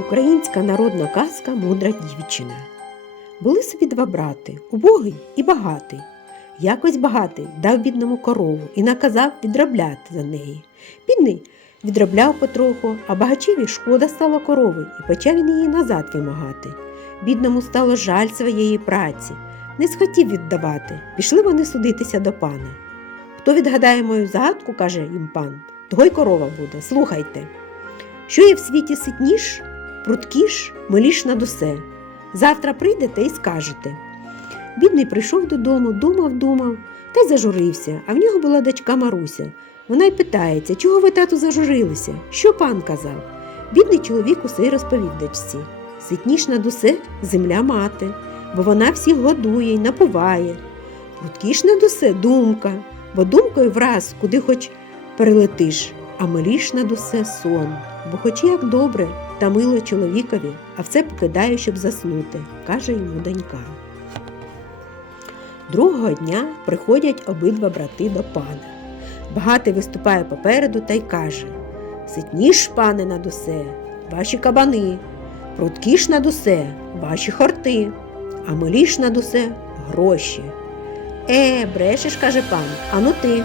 Українська народна казка Мудра дівчина. Були собі два брати убогий і багатий. Якось багатий дав бідному корову і наказав відробляти за неї. Бідний відробляв потроху, а багачеві шкода стала корови, і почав він її назад вимагати. Бідному стало жаль своєї праці, не схотів віддавати. Пішли вони судитися до пана. Хто відгадає мою загадку, каже їм пан, того й корова буде. Слухайте. Що є в світі ситніш, пруткіш, миліш над усе. Завтра прийдете і скажете. Бідний прийшов додому, думав, думав та й зажурився, а в нього була дочка Маруся. Вона й питається, чого ви, тату, зажурилися? Що пан казав? Бідний чоловік усе й розповів дочці. Ситніш над усе земля мати, бо вона всіх годує й напуває. Пруткіш над усе думка, бо думкою враз, куди хоч перелетиш, а миліш над усе сон, бо хоч як добре та мило чоловікові, а все покидає, щоб заснути, каже йому донька. Другого дня приходять обидва брати до пана. Багатий виступає попереду та й каже Ситніш, пане, над усе, ваші кабани, пруткіш над усе, ваші хорти, а миліш над усе гроші. Е, брешеш, каже пан, ану ти.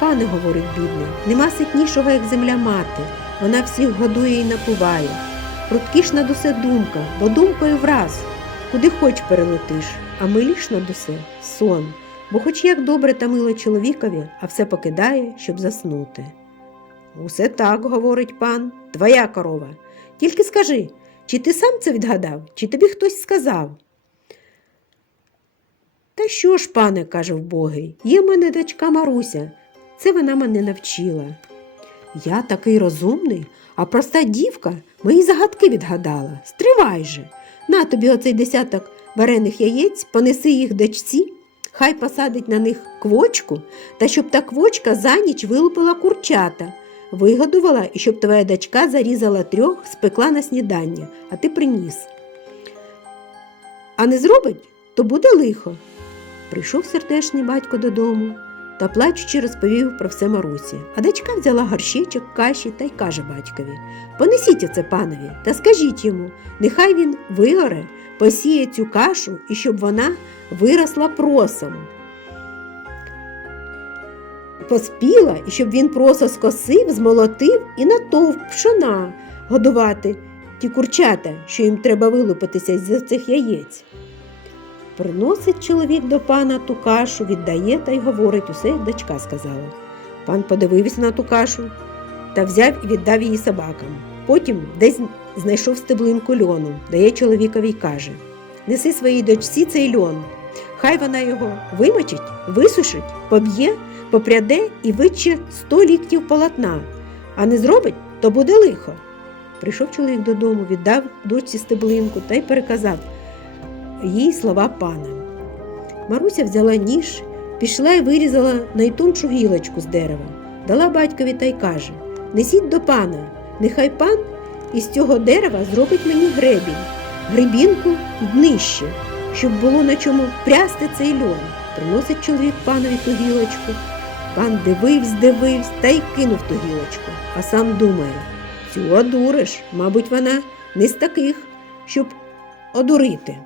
Пане, говорить бідний, нема ситнішого, як земля мати. Вона всіх годує і напуває. Пруткіш над усе думка, бо думкою враз, куди хоч перелетиш, а миліш над усе сон, бо хоч як добре та мило чоловікові, а все покидає, щоб заснути. Усе так, говорить пан, твоя корова. Тільки скажи, чи ти сам це відгадав, чи тобі хтось сказав? Та що ж, пане, каже вбогий, є в мене дочка Маруся, це вона мене навчила. Я такий розумний, а проста дівка мої загадки відгадала. Стривай же. На тобі оцей десяток варених яєць, понеси їх дочці, хай посадить на них квочку, та щоб та квочка за ніч вилупила курчата, вигодувала і щоб твоя дочка зарізала трьох, спекла на снідання, а ти приніс. А не зробить, то буде лихо. Прийшов сердешний батько додому та плачучи розповів про все Марусі. А дочка взяла горщичок, каші та й каже батькові Понесіть оце панові та скажіть йому, нехай він виоре, посіє цю кашу і щоб вона виросла просом. Поспіла, і щоб він просо скосив, змолотив і натовп пшона годувати ті курчата, що їм треба вилупитися з цих яєць. Приносить чоловік до пана ту кашу, віддає та й говорить усе, як дочка сказала. Пан подивився на ту кашу та взяв і віддав її собакам. Потім десь знайшов стеблинку льону, дає чоловікові й каже Неси своїй дочці цей льон. Хай вона його вимочить, висушить, поб'є, попряде і витче сто ліктів полотна, а не зробить, то буде лихо. Прийшов чоловік додому, віддав дочці стеблинку та й переказав їй слова пана. Маруся взяла ніж, пішла і вирізала найтоншу гілочку з дерева, дала батькові та й каже Несіть до пана, нехай пан із цього дерева зробить мені гребінь, гребінку й днище, щоб було на чому прясти цей льон. Приносить чоловік панові ту гілочку. Пан дивився, дивився та й кинув ту гілочку, а сам думає цю одуриш, мабуть, вона не з таких, щоб одурити.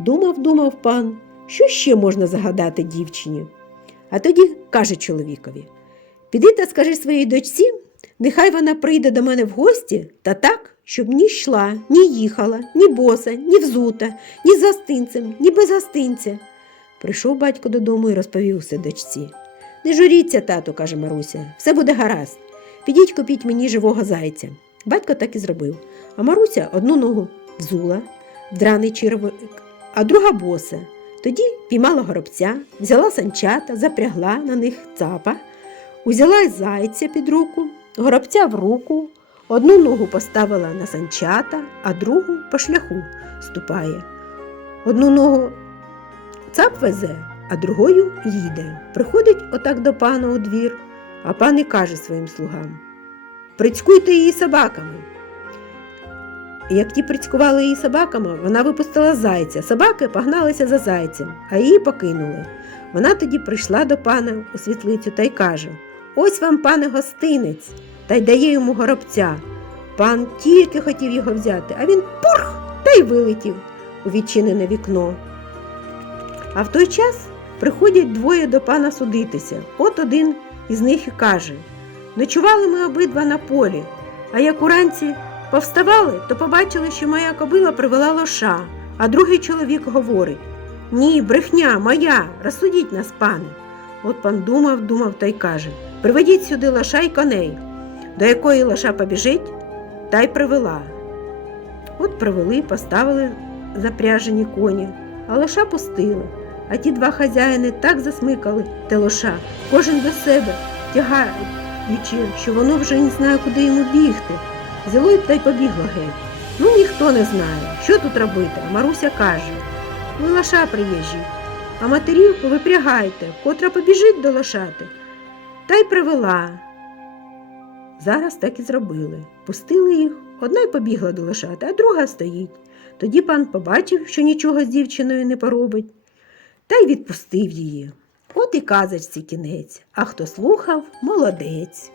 Думав, думав пан, що ще можна загадати дівчині. А тоді каже чоловікові Піди та скажи своїй дочці, нехай вона прийде до мене в гості та так, щоб ні йшла, ні їхала, ні боса, ні взута, ні з гостинцем, ні без гостинця. Прийшов батько додому і розповів усе дочці. Не журіться, тату, каже Маруся, все буде гаразд. Підіть купіть мені живого зайця. Батько так і зробив. А Маруся одну ногу взула, драний червик, а друга боса. Тоді піймала горобця, взяла санчата, запрягла на них цапа, узяла зайця під руку, горобця в руку, одну ногу поставила на санчата, а другу по шляху ступає. Одну ногу цап везе, а другою їде. Приходить отак до пана у двір, а пан і каже своїм слугам Прицькуйте її собаками. Як ті прицькували її собаками, вона випустила зайця. Собаки погналися за зайцем, а її покинули. Вона тоді прийшла до пана у світлицю та й каже Ось вам, пане гостинець, та й дає йому горобця. Пан тільки хотів його взяти, а він пурх та й вилетів у відчинене вікно. А в той час приходять двоє до пана судитися. От один із них і каже: Ночували ми обидва на полі, а як уранці повставали, то побачили, що моя кобила привела лоша, а другий чоловік говорить: Ні, брехня, моя, розсудіть нас, пане. От пан думав, думав та й каже: Приведіть сюди лоша й коней, до якої лоша побіжить, та й привела. От привели, поставили запряжені коні, а лоша пустили. А ті два хазяїни так засмикали те лоша, кожен до себе, тягаючи, що воно вже не знає, куди йому бігти. Взяло та й побігло геть. Ну ніхто не знає, що тут робити. Маруся каже: ви лоша приїжджіть, а матерівку випрягайте, котра побіжить до лошати. Та й привела. Зараз так і зробили. Пустили їх, одна й побігла до лошати, а друга стоїть. Тоді пан побачив, що нічого з дівчиною не поробить, та й відпустив її. От і казочці кінець, а хто слухав, молодець.